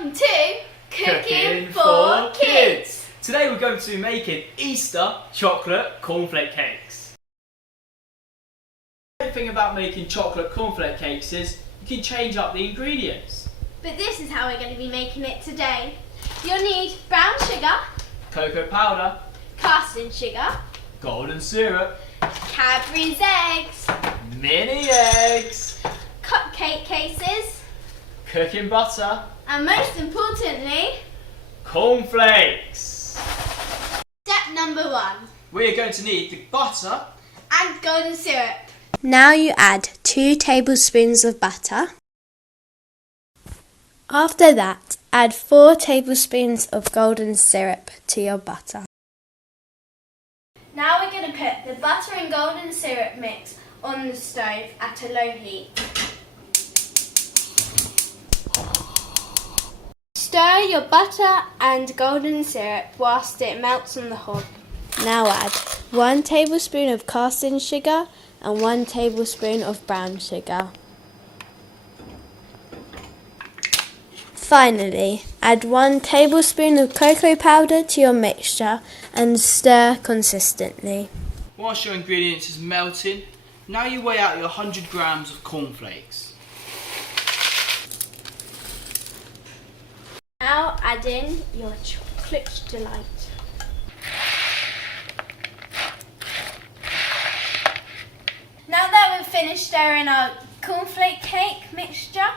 welcome to Cooking for Kids. Today we're going to be making Easter chocolate cornflake cakes. The great thing about making chocolate cornflake cakes is you can change up the ingredients. But this is how we're going to be making it today. You'll need brown sugar, Cocoa powder, casting sugar, golden syrup, Cadbury's eggs, mini eggs, cupcake cases, cooking butter, and most importantly, cornflakes. step number 1. We are going to need the butter And golden syrup. Now you add 2 tablespoons of butter. After that, add 4 tablespoons of golden syrup to your butter. Now we're going to put the butter and golden syrup mix on the stove at a low heat. Stir your butter and golden syrup whilst it melts on the hob. Now add 1 tablespoon of casting sugar and 1 tablespoon of brown sugar. Finally, add 1 tablespoon of cocoa powder to your mixture and stir consistently. Whilst your ingredients is melting, now you weigh out your 100 grams of cornflakes. Now add in your chocolate delight. Now that we've finished stirring our cornflake cake mixture,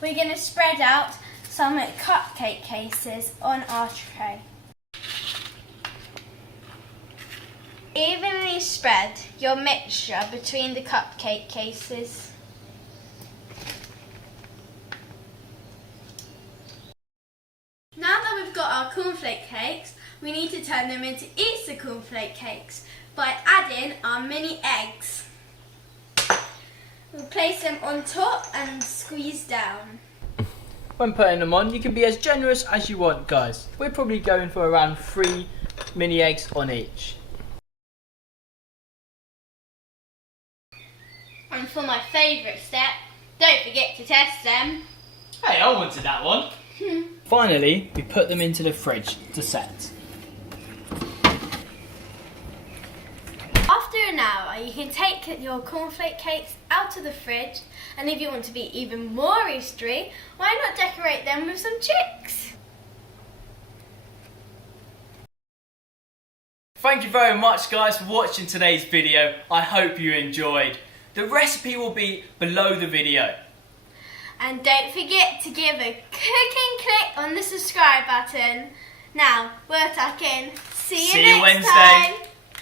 we're going to spread out some cupcake cases on our tray. Evenly spread your mixture between the cupcake cases. Now that we've got our cornflake cakes, we need to turn them into Easter cornflake cakes by adding our mini eggs. We'll place them on top and squeeze down. When putting them on, you can be as generous as you want, guys. We're probably going for around 3 mini eggs on each. And for my favourite step, don't forget to test them. Hey, I wanted that one. Finally, we put them into the fridge to set. After an hour, you can take your cornflake cakes out of the fridge, and if you want to be even more Eastery, why not decorate them with some chicks? Thank you very much, guys, for watching today's video. I hope you enjoyed. The recipe will be below the video. And don't forget to give a cooking click on the subscribe button. Now, we'll tuck in. See you next Wednesday. time.